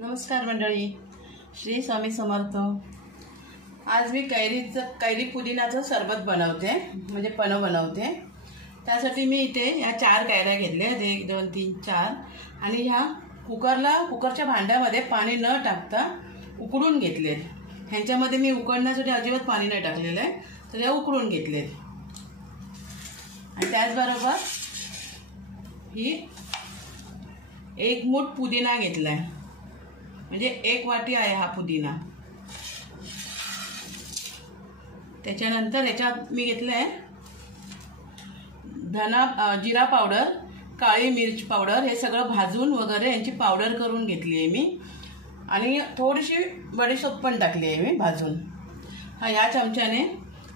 नमस्कार मंडळी, श्री स्वामी समर्थ। आज मी कैरी पुदिनाचं सरबत बनवते, म्हणजे पन्ह बनवते। त्यासाठी मी इथे या 4 कैऱ्या घेतल्या, 1 2 3 4, आणि ह्या कुकरच्या भांड्यामध्ये पाणी न टाकता उकडून घेतले। ह्यांच्यामध्ये मी उकडण्यासाठी अजिबात पाणी नाही टाकलेलं आहे, तर या उकडून घेतले। आणि त्याचबरोबर ही 1 मूठ पुदिना घेतलाय, म्हणजे 1 वाटी आहे हा पुदिना। त्याच्यानंतर याच्यात मी घेतलंय जिरा पावडर, काळी मिर्च पावडर, हे सगळं भाजून वगैरे यांची पावडर करून घेतली आहे मी। आणि थोडीशी बडीशेप पण टाकली आहे मी भाजून। या चमच्याने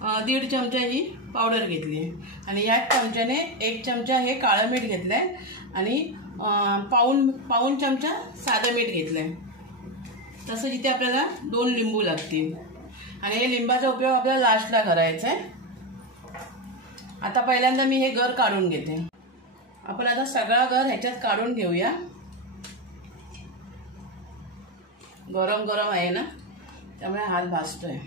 1.5 चमचा ही पावडर घेतली आहे, आणि या चमच्याने 1 चमचा हे काळं मीठ घेतलंय, आणि पाऊण चमचा साधं मीठ घेतलंय। तसं इथे आपल्याला 2 लिंबू लागतील, आणि हे लिंबाचा उपयोग आपल्याला लास्टला करायचा आहे। आता पहिल्यांदा मी हे गर काढून घेते। आपण आता सगळा गर ह्याच्यात काढून घेऊया। गरम गरम आहे ना, त्यामुळे हात भाजतोय।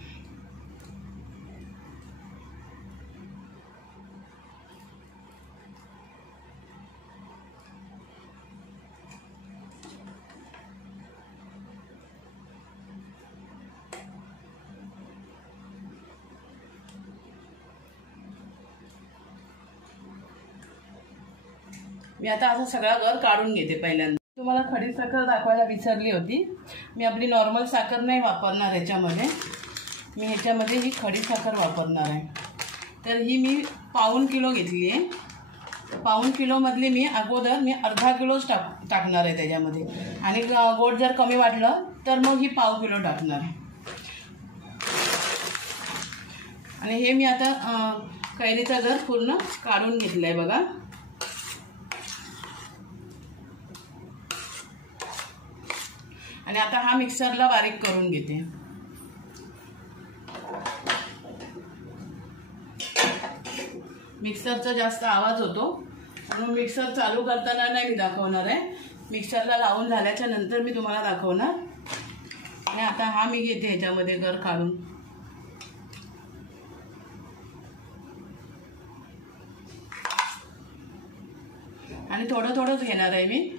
मी आता असं सगळा गर काढून घेते। पहिल्यांदा तुम्हाला खडी साखर दाखवायला विसरली होती। मी आपली नॉर्मल साखर नाही वापरणार ह्याच्यामध्ये, मी ह्याच्यामध्ये ही खडी साखर वापरणार आहे। तर ही मी पाऊण किलो घेतली आहे। पाऊण किलोमधली मी अगोदर अर्धा किलोच टाकणार आहे त्याच्यामध्ये, आणि गोड जर कमी वाटलं तर मग ही पाव किलो टाकणार आहे। आणि हे मी आता कैरीचा गर पूर्ण काढून घेतलाय बघा। आणि आता हा मिक्सरला बारीक करून घेते। मिक्सरचा जास्त आवाज होतो, म्हणून मिक्सर चालू करताना नाही मी दाखवणार आहे। मिक्सरला लावून झाल्याच्या नंतर मी तुम्हाला दाखवणार। आणि आता हा मी घेते ह्याच्यामध्ये गर काढून। आणि थोडं थोडंच घेणार आहे मी।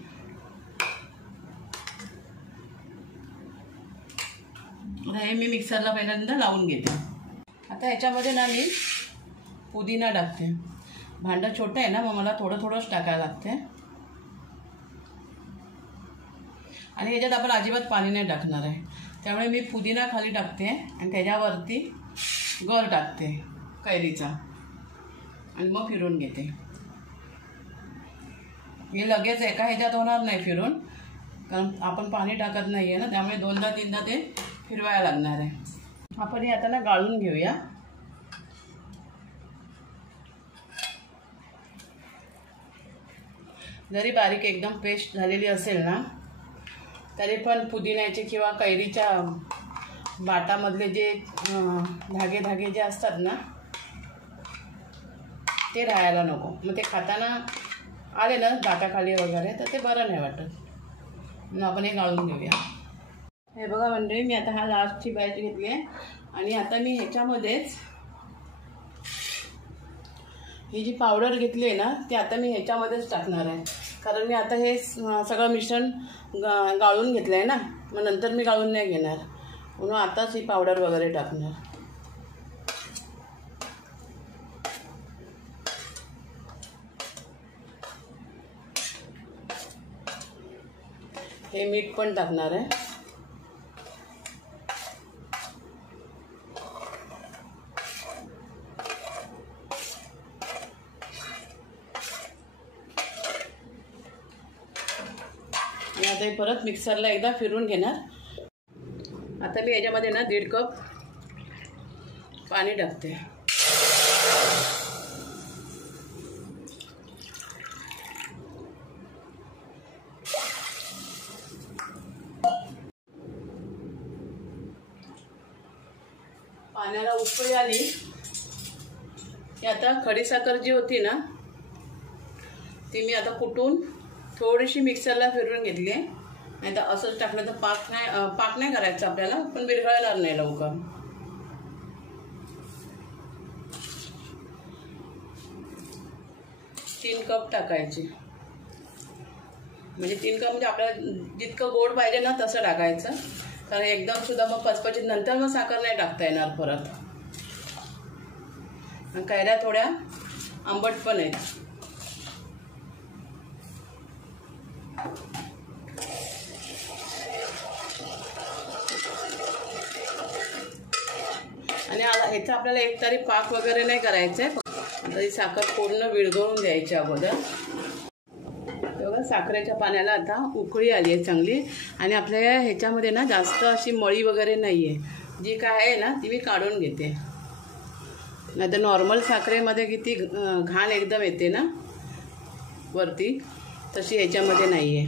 हे मी मिक्सरला पहिल्यांदा लावून घेते। आता ह्याच्यामध्ये ना मी पुदिना टाकते। भांडं छोटं आहे ना, मग मला थोडं थोडंच टाकायला लागते। आणि ह्याच्यात आपण अजिबात पाणी नाही टाकणार आहे, त्यामुळे मी पुदिना खाली टाकते आणि त्याच्यावरती गर टाकते कैरीचा, आणि मग फिरून घेते। हे लगेच एका ह्याच्यात होणार नाही फिरून, कारण आपण पाणी टाकत नाही आहे ना, त्यामुळे 2दा 3दा ते फिरवायला लागणार आहे। आपण हे आता ना गाळून घेऊया। जरी बारीक एकदम पेस्ट झालेली असेल ना, तरी पण पुदिन्याचे किंवा कैरीच्या बाटामधले जे धागे जे असतात ना, ते राहायला नको। मग ते खाताना आले ना बाटाखाली वगैरे, तर ते बरं नाही वाटत। मग आपण हे गाळून घेऊया। हे बघा मंडळी, मी आता हा लास्टची बॅच घेतली आहे, आणि आता मी ह्याच्यामध्येच ही जी पावडर घेतली आहे ना, ती आता मी ह्याच्यामध्येच टाकणार आहे। कारण मी आता हे सगळं मिश्रण गाळून घेतलं आहे ना, मग नंतर मी गाळून नाही घेणार, म्हणून आताच ही पावडर वगैरे टाकणार। हे मीठ पण टाकणार आहे। आता हे परत मिक्सरला एकदा फिरून घेणार। आता मी याच्यामध्ये ना 1.5 कप पाणी टाकते। पाण्याला उकळी आली की आता खडीसाखर जी होती ना, ती मी आता कुटून थोडीशी मिक्सरला फिरवून घेतली आहे नाही तर असंच टाकलं तर पाक नाही करायचं आपल्याला, पण विरघळणार नाही लवकर. तीन कप टाकायचे, म्हणजे 3 कप म्हणजे आपल्याला जितकं गोड पाहिजे ना तसं टाकायचं. कारण एकदम सुद्धा मग पचपचीत नंतर मग साखर नाही टाकता येणार परत. कैऱ्या थोड्या आंबट पण आहेत. आणि ह्याचा आपल्याला एकतरी पाक वगैरे नाही करायचं आहे. आता ही साखर पूर्ण विरघळून द्यायची अगोदर. तेव्हा साखरेच्या पाण्याला आता उकळी आली आहे चांगली. आणि आपल्या ह्याच्यामध्ये ना जास्त अशी मळी वगैरे नाही आहे. जी काय आहे ना ती मी काढून घेते. नाही तर नॉर्मल साखरेमध्ये किती घाण एकदम येते ना वरती, तशी ह्याच्यामध्ये नाही आहे.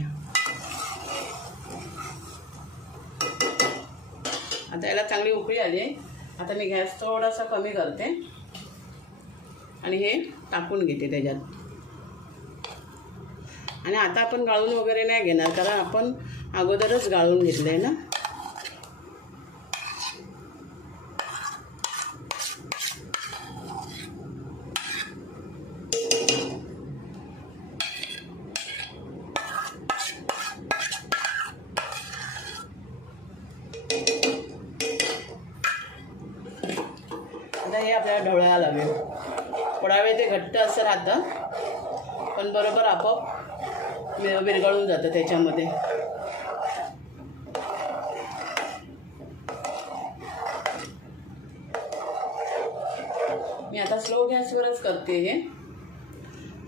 आता याला चांगली उकळी आली आहे. आता मी गॅस थोडासा कमी करते आणि हे टाकून घेते त्याच्यात. आणि आता आपण गाळून वगैरे नाही घेणार, कारण आपण अगोदरच गाळून घेतलं आहे ना. आता हे आपल्याला ढवळायला लागेल. थोडा वेळ ते घट्ट असं राहतं, पण बरोबर आपोआप विरघळून जातं त्याच्यामध्ये. मी आता स्लो गॅसवरच करते हे,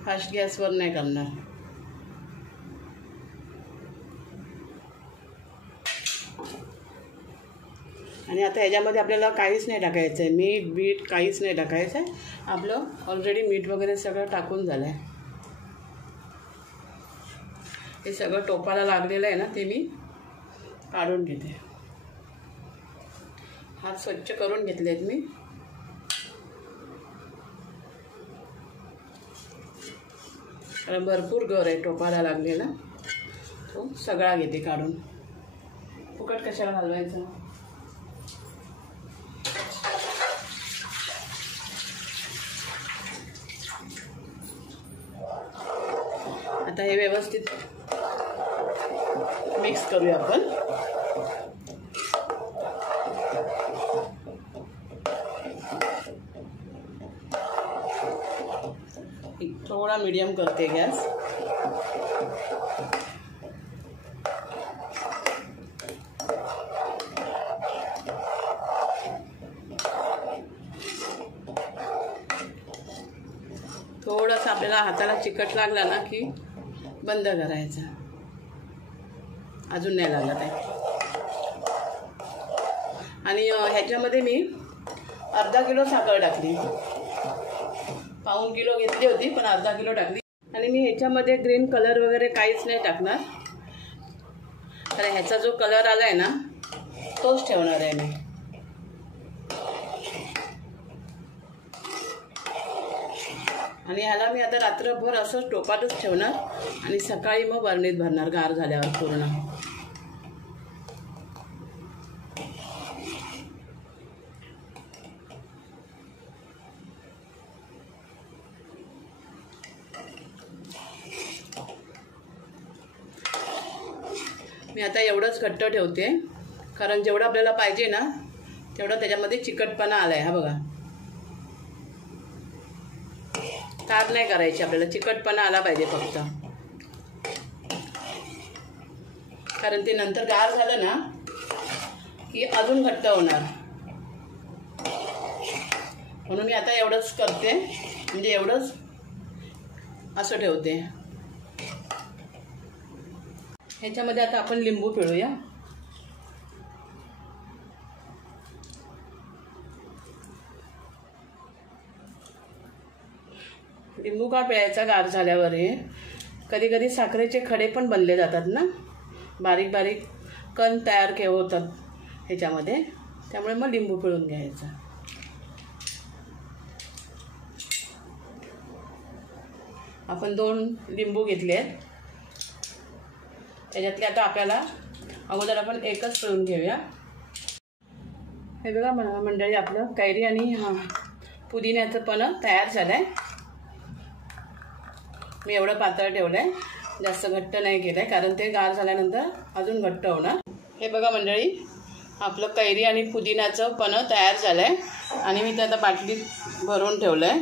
फास्ट गॅसवर नाही करणार. आणि आता ह्याच्यामध्ये आपल्याला काहीच नाही टाकायचं आहे, मीठ बीठ काहीच नाही टाकायचं आहे. आपलं ऑलरेडी मीठ वगैरे सगळं टाकून झालं आहे. हे सगळं टोपाला लागलेलं आहे ना ते मी काढून घेते. हात स्वच्छ करून घेतले आहेत मी. कारण भरपूर गर आहे टोपाला लागलेला, तो सगळा घेते काढून. फुकट कशाला घालवायचं. आता हे व्यवस्थित मिक्स करूया आपण. थोडा मीडियम करते गॅस. थोडंसं आपल्याला हाताला चिकट लागला ना की बंद करायचा. अजून नाही लागला ते. आणि ह्याच्यामध्ये मी अर्धा किलो साखर टाकली. पाऊण किलो घेतली होती पण अर्धा किलो टाकली. आणि मी ह्याच्यामध्ये ग्रीन कलर वगैरे काहीच नाही टाकणार, तर ह्याचा जो कलर आला आहे ना तोच ठेवणार आहे मी. आणि ह्याला मी आता रात्रभर असं टोपातच ठेवणार आणि सकाळी मग बरणीत भरणार गार झाल्यावर पूर्ण. मी आता एवढंच घट्ट ठेवते, कारण जेवढं आपल्याला पाहिजे ना तेवढं त्याच्यामध्ये चिकटपणा आला आहे. हा बघा, तार नाही करायची आपल्याला, चिकटपणा आला पाहिजे फक्त. कारण ते नंतर गार झालं ना की अजून घट्ट होणार. म्हणून मी आता एवढंच करते, म्हणजे एवढंच असं ठेवते. ह्याच्यामध्ये आता आपण लिंबू पिळूया. लिंबू का पिळायचा गार झाल्यावर? हे कधी कधी साखरेचे खडे पण बनले जातात ना, बारीक बारीक कण तयार होतात ह्याच्यामध्ये, त्यामुळे मग लिंबू पिळून घ्यायचा. आपण 2 लिंबू घेतले आहेत, त्याच्यातले आता आपल्याला अगोदर आपण एकच पिळून घेऊया. हे बघा मंडळी, आपलं कैरी आणि पुदिन्याचं पण तयार झालं आहे. मी एवढं पातळ ठेवलं आहे, जास्त घट्ट नाही केलं आहे, कारण ते गार झाल्यानंतर अजून घट्ट होणार. हे बघा मंडळी, आपलं कैरी आणि पुदिन्याचं पण तयार झालं आहे आणि मी ते आता बाटलीत भरून ठेवलं आहे.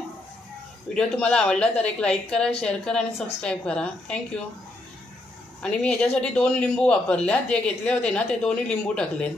व्हिडिओ तुम्हाला आवडला तर एक लाईक करा, शेअर करा आणि सबस्क्राईब करा. थँक्यू. आणि मी ह्याच्यासाठी 2 लिंबू वापरल्या, जे घेतले होते ना ते 2 लिंबू टाकले.